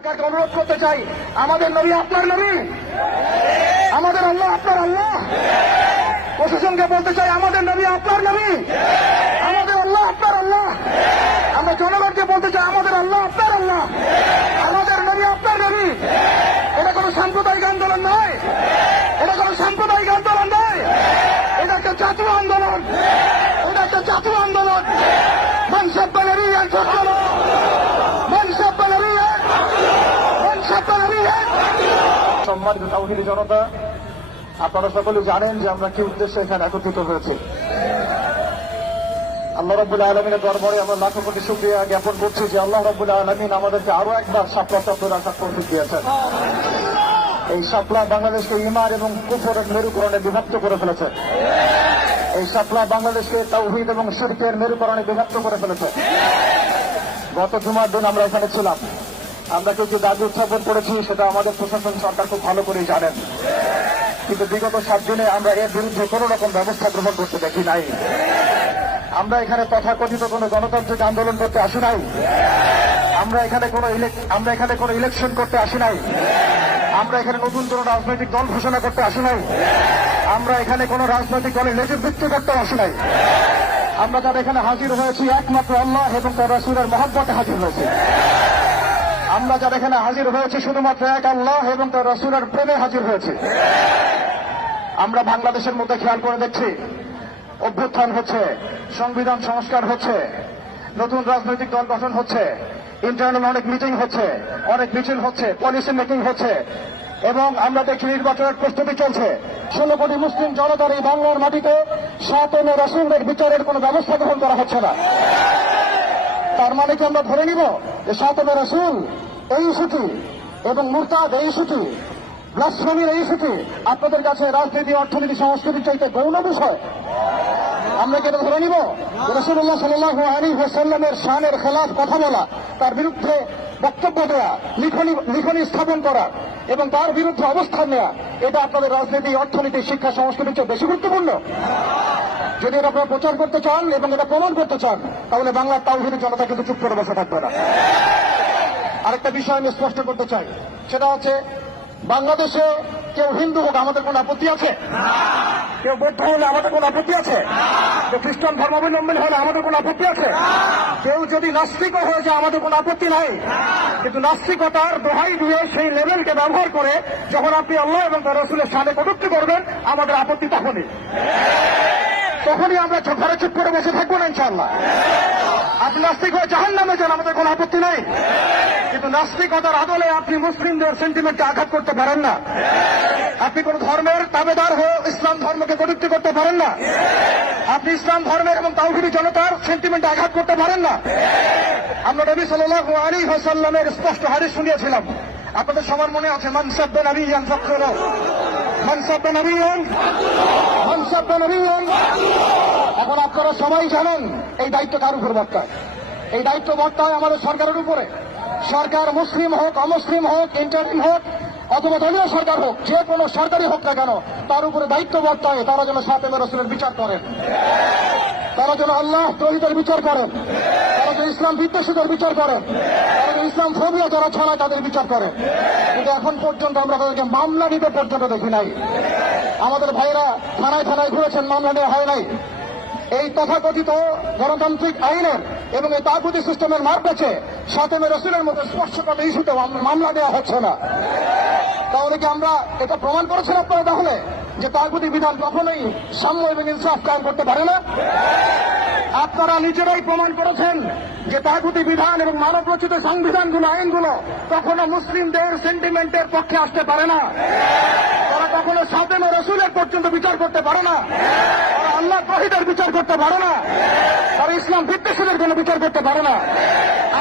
সরকারকে অনুরোধ করতে চাই, আমাদের নবী আপনার নবী। আমাদের আল্লাহ আপনার আল্লাহ। প্রশাসনকে বলতে চাই, আমাদের নবী আপনার নবী। আমাদের আল্লাহ আপনার আল্লাহ। আমরা জনগণকে বলতে চাই, আমাদের আল্লাহ আপনার আল্লাহ। আমাদের নবী আপনার নবী এটা কোনো সাম্প্রদায়িক আন্দোলন নয় এটা কোনো সাম্প্রদায়িক আন্দোলন নয় এটা একটা জাতীয় আন্দোলন এটা একটা জাতীয় আন্দোলন মনসব নবী মনসব নবী মনসব নবী সম্মানিত তাওহিদি জনতা, আপনারা সকলে জানেন যে আমরা কি উদ্দেশ্যে এখানে একত্রিত হয়েছি। আল্লাহ রব্বুল আলমিনের দরবারে আমরা লাখো কোটি শুক্রিয়া জ্ঞাপন করছি যে আল্লাহ রব্বুল আলমিন আমাদেরকে আরও একবার সাপলা রাখার তৌফিক দিয়েছেন। এই সাপলা বাংলাদেশকে ইমার এবং কুফরের মেরুকরণে বিভক্ত করে ফেলেছে। এই সাপলা বাংলাদেশকে তাওহিদ এবং শিরকের মেরুকরণে বিভক্ত করে ফেলেছে। গত জুমার দিন আমরা এখানে ছিলাম। আমরা কিছু দাবি উত্থাপন করেছি, সেটা আমাদের প্রশাসন সরকার খুব ভালো করেই জানেন। কিন্তু বিগত সাত দিনে আমরা এর বিরুদ্ধে কোন রকম ব্যবস্থা গ্রহণ করতে দেখি নাই। আমরা এখানে তথাকথিত কোনো গণতান্ত্রিক আন্দোলন করতে আসি নাই। আমরা এখানে কোনো আমরা এখানে কোনো ইলেকশন করতে আসি নাই। আমরা এখানে নতুন কোনো রাজনৈতিক দল ঘোষণা করতে আসি নাই। আমরা এখানে কোনো রাজনৈতিক দলের নেতৃত্ব করতে আসি নাই। আমরা যারা এখানে হাজির হয়েছি, একমাত্র আল্লাহ এবং তার রাসুলের মহব্বতে হাজির হয়েছি। আমরা যারা এখানে হাজির হয়েছি শুধুমাত্র এক আল্লাহ এবং তার রসুলের প্রেমে হাজির হয়েছি। আমরা বাংলাদেশের মধ্যে খেয়াল করে দেখছি, অভ্যুত্থান হচ্ছে, সংবিধান সংস্কার হচ্ছে, নতুন রাজনৈতিক দল গঠন হচ্ছে ইন্টারনাল অনেক মিটিং হচ্ছে, অনেক মিছিল হচ্ছে পলিসি মেকিং হচ্ছে, এবং আমরা দেখছি নির্বাচনের প্রস্তুতি চলছে। ষোলো কোটি মুসলিম জনতার এই বাংলার মাটিতে সাতন রসুলের বিচারের কোনো ব্যবস্থা গ্রহণ করা হচ্ছে না। তার মানে কি আমরা ধরে নিব? যে সাতনে রসুল, এই ইস্যুটি এবং মুরতাদ, এই ইস্যুটি ব্লাসফেমির এই ইস্যুটি আপনাদের কাছে রাজনীতি, অর্থনীতি, সংস্কৃতির চাইতে গৌণ বিষয়। আমরা কি এটা ধরে নিব? রসুল্লাহ সাল্লাহ আলী হোসাল্লামের শানের খেলাফ কথা বলা, তার বিরুদ্ধে বক্তব্য দেওয়া লিখনি লিখনি স্থাপন করা এবং তার বিরুদ্ধে অবস্থান নেওয়া এটা আপনাদের রাজনীতি, অর্থনীতি, শিক্ষা, সংস্কৃতির চেয়ে বেশি গুরুত্বপূর্ণ। যদি এটা আপনারা প্রচার করতে চান এবং এটা প্রমাণ করতে চান, তাহলে বাংলার তাওহিদি জনতা কিন্তু চুপ করে বসে থাকবে না। আরেকটা বিষয় আমি স্পষ্ট করতে চাই, সেটা হচ্ছে বাংলাদেশে কেউ হিন্দু হোক, আমাদের কোন আপত্তি আছে? কেউ বৌদ্ধ হলে আমাদের কোন আপত্তি আছে? কেউ খ্রিস্টান ধর্মাবলম্বী হলে আমাদের কোন আপত্তি আছে? কেউ যদি নাস্তিকও হয়ে যায়, আমাদের কোন আপত্তি নাই। কিন্তু নাস্তিকতার দোহাই দিয়ে সেই লেভেলকে ব্যবহার করে যখন আপনি আল্লাহ এবং রসুলের সামনে কটুক্তি করবেন, আমাদের আপত্তি তখনই। তখনই আমরা ঘরে চুপ করে বসে থাকব না ইনশাল্লাহ আপনি নাস্তিক হয়ে জাহান নামে যান আমাদের কোনো আপত্তি নেই। কিন্তু নাস্তিকতার আদলে আপনি মুসলিমদের সেন্টিমেন্টকে আঘাত করতে পারেন না। আপনি কোন ধর্মের তাবেদার হয়ে ইসলাম ধর্মকে কটুক্তি করতে পারেন না। আপনি ইসলাম ধর্মের এবং তাওহিদি জনতার সেন্টিমেন্টে আঘাত করতে পারেন না। আমরা নবী সাল্লাহ আলী হাসাল্লামের স্পষ্ট হাদিস শুনিয়েছিলাম। আপনাদের সবার মনে আছে মানসাব্বে নবী ইয়ান ফখর মানসাব্বে নবী মানসাব্বে নবী এখন আপনারা সবাই জানেন এই দায়িত্ব কার উপর বর্তায়। এই দায়িত্ব বর্তায় আমাদের সরকারের উপরে। সরকার মুসলিম হোক, অমুসলিম হোক, ইন্টারিম হোক, অথবা দলীয় সরকার হোক, যে কোনো সরকারি হোক না কেন, তার উপরে দায়িত্ব বর্তায়, তারা যেন সাথে রসুলের বিচার করেন। তারা যেন আল্লাহ তহিদের বিচার করেন। তারা যেন ইসলাম বিদ্বেষীদের বিচার করেন। ইসলাম ফোবিয়া যারা ছড়ায় তাদের বিচার করে। কিন্তু এখন পর্যন্ত আমরা তাদেরকে মামলা নিতে পর্যন্ত দেখি নাই। আমাদের ভাইরা থানায় থানায় ঘুরেছেন, মামলা নেওয়া হয় নাই। এই তথাকথিত গণতান্ত্রিক আইনের এবং এই তাগুতি সিস্টেমের মার পেছে সাতেমে রসুলের মতো স্পর্শকাত ইস্যুতে মামলা দেওয়া হচ্ছে না। তাহলে কি আমরা এটা প্রমাণ করেছেন আপনারা তাহলে? যে তাগুতি বিধান কখনোই সাম্য এবং ইনসাফ কায়েম করতে পারে না? আপনারা নিজেরাই প্রমাণ করেছেন যে তাগুতি বিধান এবং মানব রচিত সংবিধানগুলো, আইনগুলো কখনো মুসলিমদের সেন্টিমেন্টের পক্ষে আসতে পারে না। তারা কখনো সাতেমে রসুলের পর্যন্ত বিচার করতে পারে না। তারা আল্লাহ তহিদের বিচার করতে পারে না। তারা ইসলাম বিদ্বেষীদের কোনো বিচার করতে পারে না।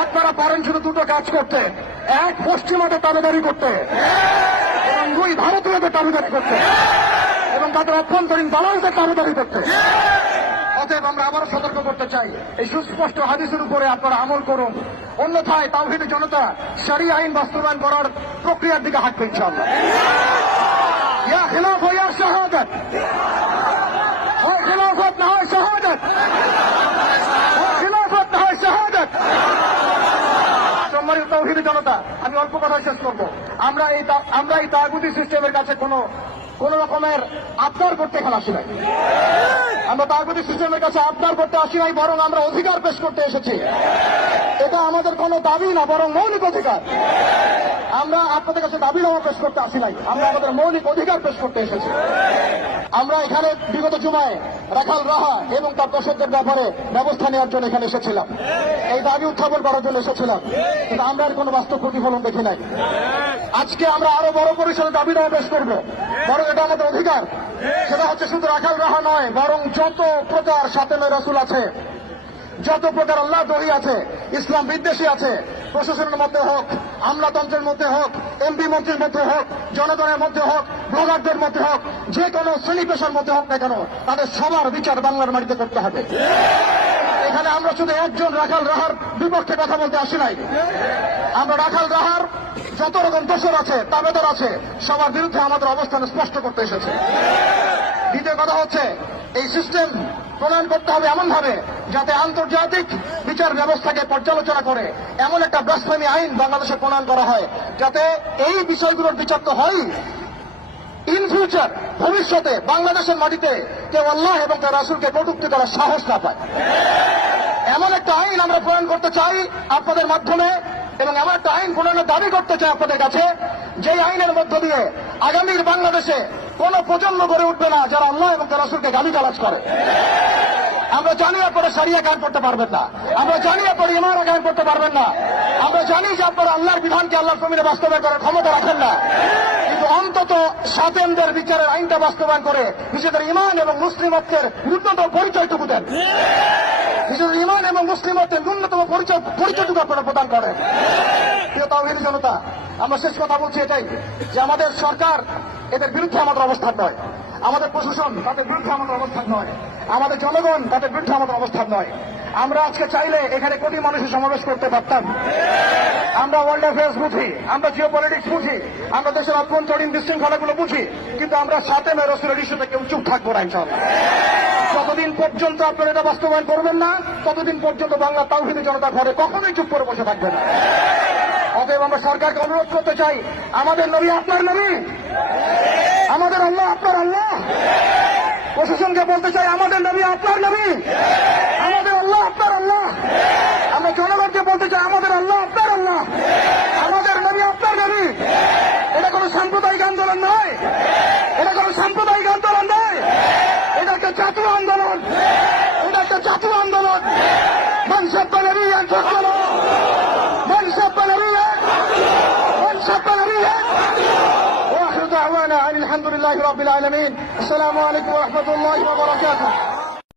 আপনারা পারেন শুধু দুটো কাজ করতে। এক পশ্চিমাদের তাবেদারি করতে। এবং দুই, ভারতীয়দের তাবেদারি করতে। এবং তাদের অভ্যন্তরীণ বাংলাদেশের তাবেদারি করতে। অতএব আমরা আবারও সতর্ক করতে চাই। এই সুস্পষ্ট হাদিসের উপরে আপনারা আমল করুন। অন্যথায় তাওহিদ জনতা সারি আইন বাস্তবায়ন করার প্রক্রিয়ার দিকে হাঁটবে ইনশাআল্লাহ। ইয়া শাহাদাত। জনতা, আমি অল্প কথা শেষ করব। আমরা এই আমরা এই তাগুতি সিস্টেমের কাছে কোনো কোন রকমের আবদার করতে এখানে আসি নাই। আমরা তাগুতি সিস্টেমের কাছে আবদার করতে আসি নাই, বরং আমরা অধিকার পেশ করতে এসেছি। এটা আমাদের কোনো দাবি না, বরং মৌলিক অধিকার। আমরা আপনাদের কাছে দাবি নামা পেশ করতে আসি নাই, আমরা আমাদের মৌলিক অধিকার পেশ করতে এসেছি। আমরা এখানে বিগত জুমায় রাখাল রাহা এবং তার দর্শকদের ব্যাপারে ব্যবস্থা নেওয়ার জন্য এখানে এসেছিলাম। এই দাবি উত্থাপন করার জন্য এসেছিলাম। কিন্তু আমরা আর কোনো বাস্তব প্রতিফলন দেখি নাই। আজকে আমরা আরও বড় পরিসরে দাবি নামা পেশ করব। বরং এটা আমাদের অধিকার। সেটা হচ্ছে শুধু রাখাল রাহা নয়, বরং যত প্রকার সাথে রসুল আছে, যত প্রকার আল্লাহ দহি আছে, ইসলাম বিদ্বেষী আছে, প্রশাসনের মধ্যে হোক, আমলাতন্ত্রের মধ্যে হোক, এমপি মন্ত্রীর মধ্যে হোক, জনগণের মধ্যে হোক, ব্লগারদের মধ্যে হোক, যে কোনো শ্রেণি পেশার মধ্যে হোক না কেন, তাদের সবার বিচার বাংলার মাটিতে করতে হবে। এখানে আমরা শুধু একজন রাখাল রাহার বিপক্ষে কথা বলতে আসি নাই। আমরা রাখাল রাহার যত রকম দোষর আছে, তাবেদর আছে, সবার বিরুদ্ধে আমাদের অবস্থান স্পষ্ট করতে এসেছে। দ্বিতীয় কথা হচ্ছে, এই সিস্টেম প্রণয়ন করতে হবে এমন ভাবে যাতে আন্তর্জাতিক বিচার ব্যবস্থাকে পর্যালোচনা করে। এমন একটা ব্লাসফেমি আইন বাংলাদেশে প্রণয়ন করা হয়, যাতে এই বিষয়গুলোর বিচার তো হয় ইন ফিউচার ভবিষ্যতে বাংলাদেশের মাটিতে কেউ আল্লাহ এবং তার রাসুলকে কটুক্তি করার সাহস না পায়। এমন একটা আইন আমরা প্রণয়ন করতে চাই আপনাদের মাধ্যমে এবং আমার একটা আইন প্রণয়নের দাবি করতে চাই আপনাদের কাছে যে আইনের মধ্য দিয়ে আগামীর বাংলাদেশে কোন প্রজন্ম গড়ে উঠবে না যারা আল্লাহ এবং তার রাসুলকে গালি গালাজ করে। আমরা জানি আপনারা সারিয়া কায়ন করতে পারবেন না। আমরা জানি আপনার ইমারা কায়ন করতে পারবেন না। আমরা জানি যে আপনারা আল্লাহর বিধানকে আল্লাহর জমিনে বাস্তবায়ন করার ক্ষমতা রাখেন না। অন্তত সাতেনদের বিচারের আইনটা বাস্তবায়ন করে নিজেদের ইমান এবং মুসলিমত্বের ন্যূনতম পরিচয়টুকু দেন। নিজেদের ইমান এবং মুসলিমত্বের ন্যূনতম পরিচয় পরিচয়টুকু আপনারা প্রদান করেন। প্রিয় তাওহিদ জনতা, আমরা শেষ কথা বলছি এটাই যে আমাদের সরকার এদের বিরুদ্ধে আমাদের অবস্থান নয়। আমাদের প্রশাসন তাদের বিরুদ্ধে আমাদের অবস্থান নয়। আমাদের জনগণ তাদের বিরুদ্ধে আমাদের অবস্থান নয়। আমরা আজকে চাইলে এখানে কোটি মানুষের সমাবেশ করতে পারতাম। আমরা ওয়ার্ল্ড অ্যাফেয়ার্স বুঝি, আমরা জিও পলিটিক্স বুঝি, আমরা দেশের অভ্যন্তরীণ বিশৃঙ্খলাগুলো বুঝি, কিন্তু আমরা সাথে মে রসুলের ইস্যুতে কেউ চুপ থাকব না ইনশাল্লাহ যতদিন পর্যন্ত আপনারা এটা বাস্তবায়ন করবেন না, ততদিন পর্যন্ত বাংলা তাওহিদি জনতা ঘরে কখনোই চুপ করে বসে থাকবে না। অতএব আমরা সরকারকে অনুরোধ করতে চাই, আমাদের নবী আপনার নবী? আমাদের আল্লাহ আপনার আল্লাহ? প্রশাসনকে বলতে চাই, আমাদের নবী আপনার নবী? আমাদের আল্লাহ আপনার আল্লাহ? আমরা জনগণকে বলতে চাই, আমাদের আল্লাহ আপনার নবী منصب نبيا منصب نبيا وآخر دعوانا أن الحمد لله رب العالمين. السلام عليكم ورحمة الله وبركاته.